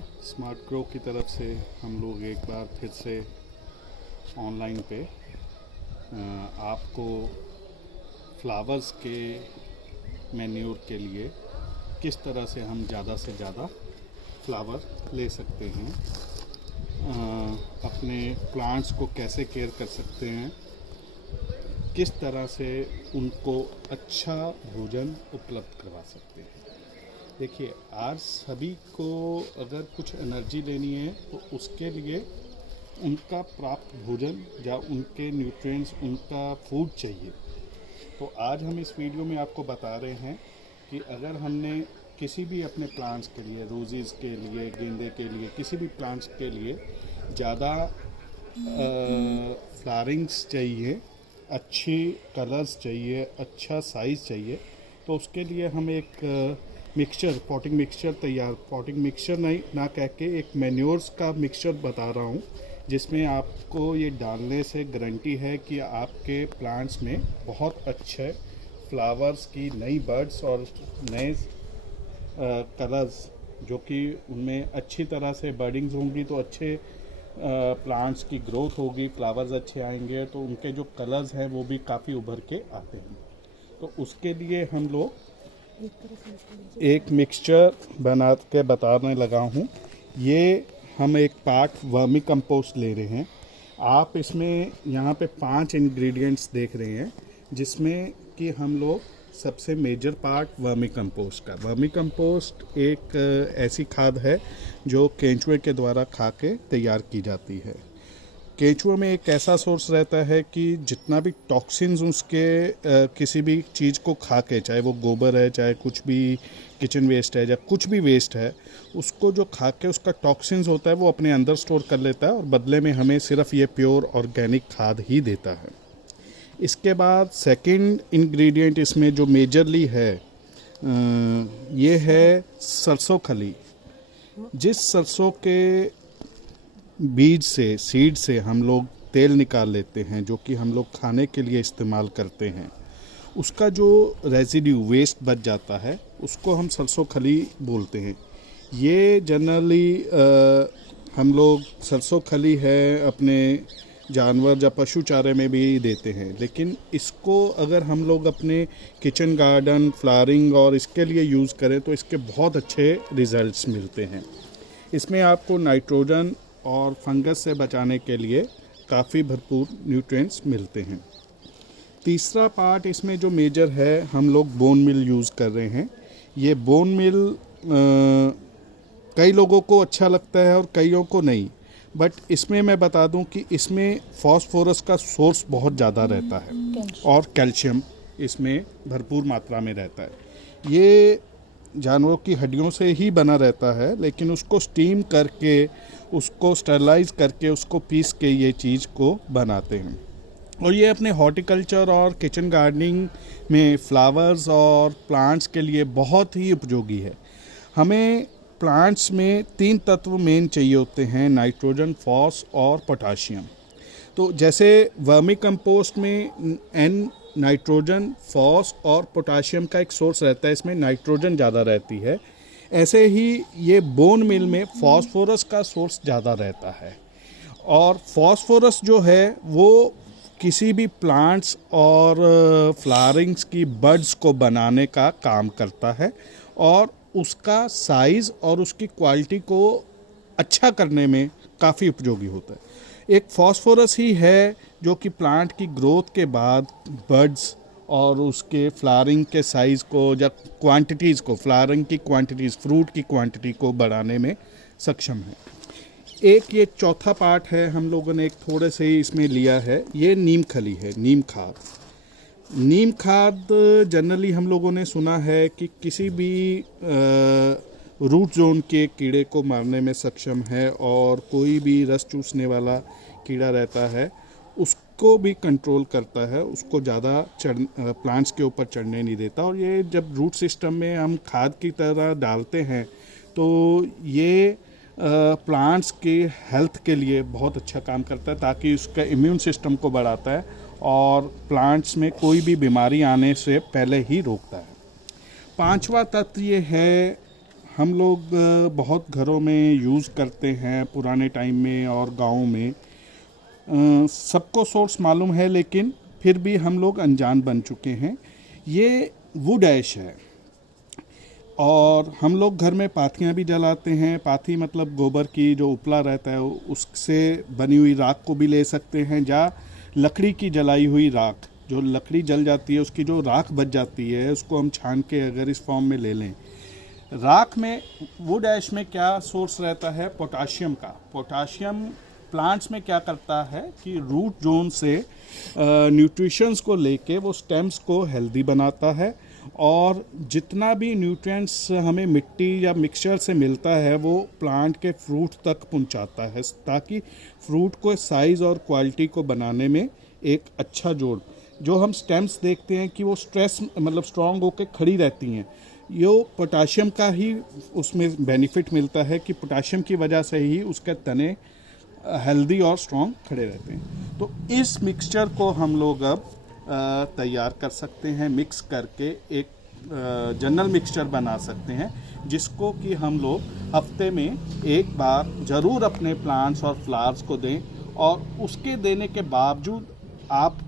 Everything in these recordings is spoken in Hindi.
स्मार्ट ग्रो की तरफ से हम लोग एक बार फिर से ऑनलाइन पे आपको फ्लावर्स के मैन्योर के लिए किस तरह से हम ज़्यादा से ज़्यादा फ्लावर ले सकते हैं, अपने प्लांट्स को कैसे केयर कर सकते हैं, किस तरह से उनको अच्छा भोजन उपलब्ध करवा सकते हैं। देखिए, आज सभी को अगर कुछ एनर्जी लेनी है तो उसके लिए उनका प्राप्त भोजन या उनके न्यूट्रिएंट्स, उनका फूड चाहिए। तो आज हम इस वीडियो में आपको बता रहे हैं कि अगर हमने किसी भी अपने प्लांट्स के लिए, रोजेज़ के लिए, गेंदे के लिए, किसी भी प्लांट्स के लिए ज़्यादा फ्लावरिंग्स चाहिए, अच्छी कलर्स चाहिए, अच्छा साइज़ चाहिए, तो उसके लिए हम एक mixture, potting mixture potting mixture नहीं ना कह के एक मैन्योर्स का मिक्सचर बता रहा हूँ, जिसमें आपको ये डालने से गारंटी है कि आपके प्लांट्स में बहुत अच्छे फ्लावर्स की नई बर्ड्स और नए कलर्स, जो कि उनमें अच्छी तरह से बर्डिंग्स होंगी तो अच्छे प्लांट्स की ग्रोथ होगी, फ्लावर्स अच्छे आएंगे तो उनके जो कलर्स हैं वो भी काफ़ी उभर के आते हैं। तो उसके लिए हम लोग एक मिक्सचर बना के बताने लगा हूँ। ये हम एक पार्ट वर्मी कंपोस्ट ले रहे हैं। आप इसमें यहाँ पे 5 इंग्रेडिएंट्स देख रहे हैं, जिसमें कि हम लोग सबसे मेजर पार्ट वर्मी कंपोस्ट एक ऐसी खाद है जो केंचुए के द्वारा खा के तैयार की जाती है। केंचुए में एक ऐसा सोर्स रहता है कि जितना भी टॉक्सिन्स उसके किसी भी चीज़ को खा के, चाहे वो गोबर है, चाहे कुछ भी किचन वेस्ट है या कुछ भी वेस्ट है, उसको जो खा के उसका टॉक्सिन्स होता है वो अपने अंदर स्टोर कर लेता है और बदले में हमें सिर्फ ये प्योर ऑर्गेनिक खाद ही देता है। इसके बाद सेकंड इंग्रेडिएंट इसमें जो मेजरली है ये है सरसों खली। जिस सरसों के बीज से, सीड से हम लोग तेल निकाल लेते हैं, जो कि हम लोग खाने के लिए इस्तेमाल करते हैं, उसका जो रेजिड्यू वेस्ट बच जाता है उसको हम सरसों खली बोलते हैं। ये जनरली हम लोग सरसों खली है अपने जानवर या पशु चारे में भी देते हैं, लेकिन इसको अगर हम लोग अपने किचन गार्डन, फ्लावरिंग और इसके लिए यूज़ करें तो इसके बहुत अच्छे रिजल्ट्स मिलते हैं। इसमें आपको नाइट्रोजन और फंगस से बचाने के लिए काफ़ी भरपूर न्यूट्रिएंट्स मिलते हैं। तीसरा पार्ट इसमें जो मेजर है, हम लोग बोन मिल यूज़ कर रहे हैं। ये बोन मिल कई लोगों को अच्छा लगता है और कईयों को नहीं, बट इसमें मैं बता दूं कि इसमें फास्फोरस का सोर्स बहुत ज़्यादा रहता है और कैल्शियम इसमें भरपूर मात्रा में रहता है। ये जानवरों की हड्डियों से ही बना रहता है, लेकिन उसको स्टीम करके, उसको स्टरलाइज करके, उसको पीस के ये चीज़ को बनाते हैं। और ये अपने हॉर्टिकल्चर और किचन गार्डनिंग में फ्लावर्स और प्लांट्स के लिए बहुत ही उपयोगी है। हमें प्लांट्स में 3 तत्व मेन चाहिए होते हैं, नाइट्रोजन, फॉस और पोटाशियम। तो जैसे वर्मी कंपोस्ट में नाइट्रोजन, फॉस और पोटाशियम का एक सोर्स रहता है, इसमें नाइट्रोजन ज़्यादा रहती है, ऐसे ही ये बोन मिल में फास्फोरस का सोर्स ज़्यादा रहता है। और फास्फोरस जो है वो किसी भी प्लांट्स और फ्लावरिंग्स की बड्स को बनाने का काम करता है और उसका साइज़ और उसकी क्वालिटी को अच्छा करने में काफ़ी उपयोगी होता है। एक फास्फोरस ही है जो कि प्लांट की ग्रोथ के बाद बड्स और उसके फ्लावरिंग के साइज़ को या क्वांटिटीज़ को, फ्लावरिंग की क्वांटिटीज़, फ्रूट की क्वांटिटी को बढ़ाने में सक्षम है। एक ये चौथा पार्ट है, हम लोगों ने एक थोड़े से ही इसमें लिया है, ये नीम खली है, नीम खाद। नीम खाद जनरली हम लोगों ने सुना है कि किसी भी रूट जोन के कीड़े को मारने में सक्षम है और कोई भी रस चूसने वाला कीड़ा रहता है उसको भी कंट्रोल करता है, उसको ज़्यादा प्लांट्स के ऊपर चढ़ने नहीं देता। और ये जब रूट सिस्टम में हम खाद की तरह डालते हैं तो ये प्लांट्स के हेल्थ के लिए बहुत अच्छा काम करता है, ताकि उसका इम्यून सिस्टम को बढ़ाता है और प्लांट्स में कोई भी बीमारी आने से पहले ही रोकता है। 5वां तत्व ये है हम लोग बहुत घरों में यूज़ करते हैं पुराने टाइम में और गाँव में। सबको सोर्स मालूम है लेकिन फिर भी हम लोग अनजान बन चुके हैं। ये वुड ऐश है और हम लोग घर में पाथियाँ भी जलाते हैं। पाथी मतलब गोबर की जो उपला रहता है उससे बनी हुई राख को भी ले सकते हैं, या लकड़ी की जलाई हुई राख, जो लकड़ी जल जाती है उसकी जो राख बच जाती है उसको हम छान के अगर इस फॉर्म में ले लें। राख में वुड ऐश में क्या सोर्स रहता है? पोटाशियम का। पोटाशियम प्लांट्स में क्या करता है कि रूट जोन से न्यूट्रिशंस को लेके वो स्टेम्स को हेल्दी बनाता है, और जितना भी न्यूट्रिएंट्स हमें मिट्टी या मिक्सचर से मिलता है वो प्लांट के फ्रूट तक पहुंचाता है, ताकि फ्रूट को साइज़ और क्वालिटी को बनाने में एक अच्छा जोड़। जो हम स्टेम्स देखते हैं कि वो स्ट्रेस मतलब स्ट्रांग होकर खड़ी रहती हैं, ये पोटाशियम का ही उसमें बेनिफिट मिलता है कि पोटाशियम की वजह से ही उसके तने हेल्दी और स्ट्रॉन्ग खड़े रहते हैं। तो इस मिक्सचर को हम लोग अब तैयार कर सकते हैं, मिक्स करके एक जनरल मिक्सचर बना सकते हैं, जिसको कि हम लोग हफ्ते में एक बार ज़रूर अपने प्लांट्स और फ्लावर्स को दें। और उसके देने के बावजूद आप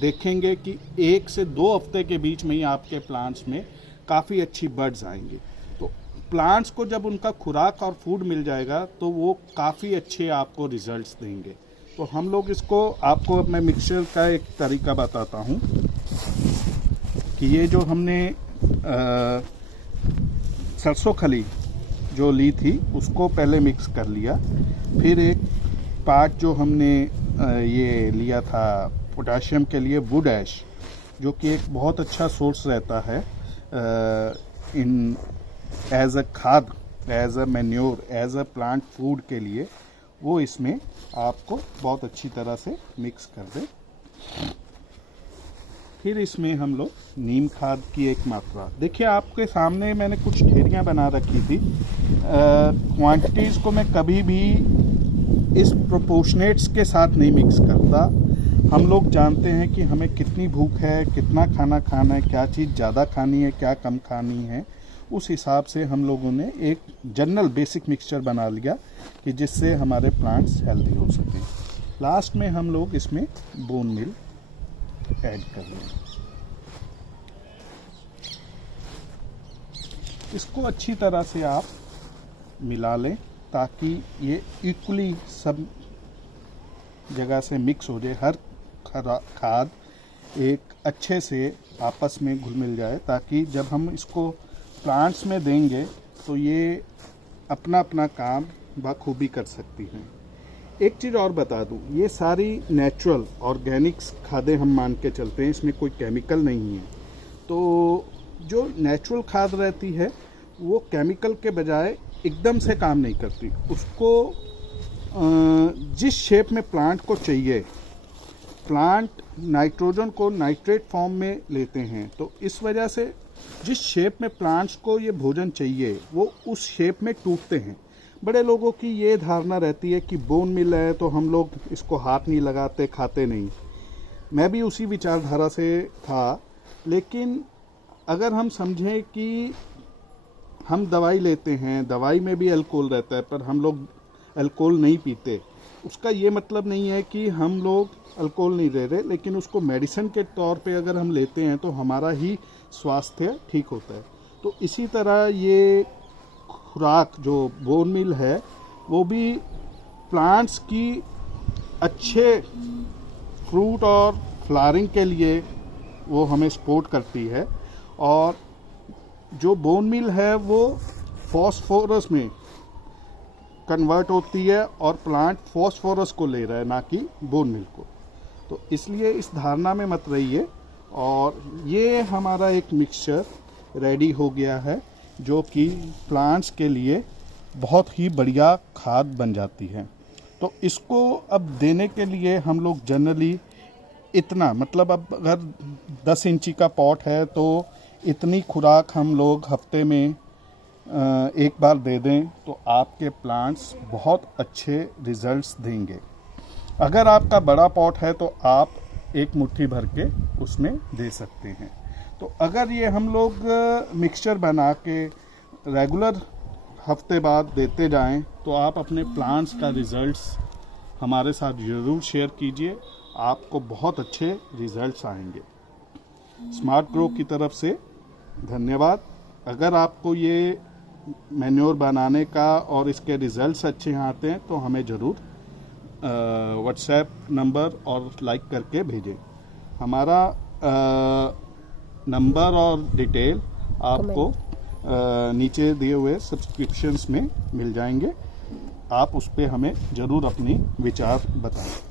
देखेंगे कि 1 से 2 हफ्ते के बीच में ही आपके प्लांट्स में काफ़ी अच्छी बड्स आएंगे। तो प्लांट्स को जब उनका खुराक और फूड मिल जाएगा तो वो काफ़ी अच्छे आपको रिजल्ट्स देंगे। तो हम लोग इसको, आपको मैं मिक्सचर का एक तरीका बताता हूँ कि ये जो हमने सरसों खली जो ली थी उसको पहले मिक्स कर लिया। फिर एक पार्ट जो हमने ये लिया था पोटाशियम के लिए वुड ऐश, जो कि एक बहुत अच्छा सोर्स रहता है इन एज अ खाद, as a manure, as a plant food के लिए, वो इसमें आपको बहुत अच्छी तरह से मिक्स कर दे। फिर इसमें हम लोग नीम खाद की एक मात्रा, देखिए आपके सामने मैंने कुछ ढेरियाँ बना रखी थी। क्वांटिटीज़ को मैं कभी भी इस प्रोपोर्शनेट्स के साथ नहीं मिक्स करता। हम लोग जानते हैं कि हमें कितनी भूख है, कितना खाना खाना है, क्या चीज़ ज़्यादा खानी है, क्या कम खानी है। उस हिसाब से हम लोगों ने एक जनरल बेसिक मिक्सचर बना लिया कि जिससे हमारे प्लांट्स हेल्दी हो सकें। लास्ट में हम लोग इसमें बोन मिल ऐड कर लें। इसको अच्छी तरह से आप मिला लें ताकि ये इक्वली सब जगह से मिक्स हो जाए, हर खाद एक अच्छे से आपस में घुल मिल जाए, ताकि जब हम इसको प्लांट्स में देंगे तो ये अपना अपना काम बखूबी कर सकती हैं। एक चीज़ और बता दूं, ये सारी नेचुरल ऑर्गेनिक्स खादें हम मान के चलते हैं, इसमें कोई केमिकल नहीं है। तो जो नेचुरल खाद रहती है वो केमिकल के बजाय एकदम से काम नहीं करती। उसको जिस शेप में प्लांट को चाहिए, प्लांट नाइट्रोजन को नाइट्रेट फॉर्म में लेते हैं, तो इस वजह से जिस शेप में प्लांट्स को ये भोजन चाहिए वो उस शेप में टूटते हैं। बड़े लोगों की ये धारणा रहती है कि बोन मिल है तो हम लोग इसको हाथ नहीं लगाते, खाते नहीं। मैं भी उसी विचारधारा से था, लेकिन अगर हम समझें कि हम दवाई लेते हैं, दवाई में भी अल्कोहल रहता है, पर हम लोग अल्कोहल नहीं पीते, उसका ये मतलब नहीं है कि हम लोग अल्कोहल नहीं ले रहे, लेकिन उसको मेडिसिन के तौर पे अगर हम लेते हैं तो हमारा ही स्वास्थ्य ठीक होता है। तो इसी तरह ये खुराक जो बोन मिल है वो भी प्लांट्स की अच्छे फ्रूट और फ्लावरिंग के लिए वो हमें सपोर्ट करती है। और जो बोन मिल है वो फॉस्फोरस में कन्वर्ट होती है और प्लांट फॉस्फोरस को ले रहा है, ना कि बोन मिल को। तो इसलिए इस धारणा में मत रहिए। और ये हमारा एक मिक्सचर रेडी हो गया है जो कि प्लांट्स के लिए बहुत ही बढ़िया खाद बन जाती है। तो इसको अब देने के लिए हम लोग जनरली इतना, मतलब अब अगर 10 इंची का पॉट है तो इतनी खुराक हम लोग हफ्ते में एक बार दे दें तो आपके प्लांट्स बहुत अच्छे रिजल्ट्स देंगे। अगर आपका बड़ा पॉट है तो आप एक मुट्ठी भर के उसमें दे सकते हैं। तो अगर ये हम लोग मिक्सचर बना के रेगुलर हफ्ते बाद देते जाएं तो आप अपने प्लांट्स का रिजल्ट्स हमारे साथ ज़रूर शेयर कीजिए, आपको बहुत अच्छे रिजल्ट्स आएंगे। स्मार्ट ग्रो की तरफ से धन्यवाद। अगर आपको ये मैन्योर बनाने का और इसके रिजल्ट्स अच्छे आते हैं तो हमें ज़रूर व्हाट्सएप नंबर और लाइक करके भेजें। हमारा नंबर और डिटेल आपको नीचे दिए हुए सब्सक्रिप्शंस में मिल जाएंगे। आप उस पर हमें ज़रूर अपनी विचार बताएं।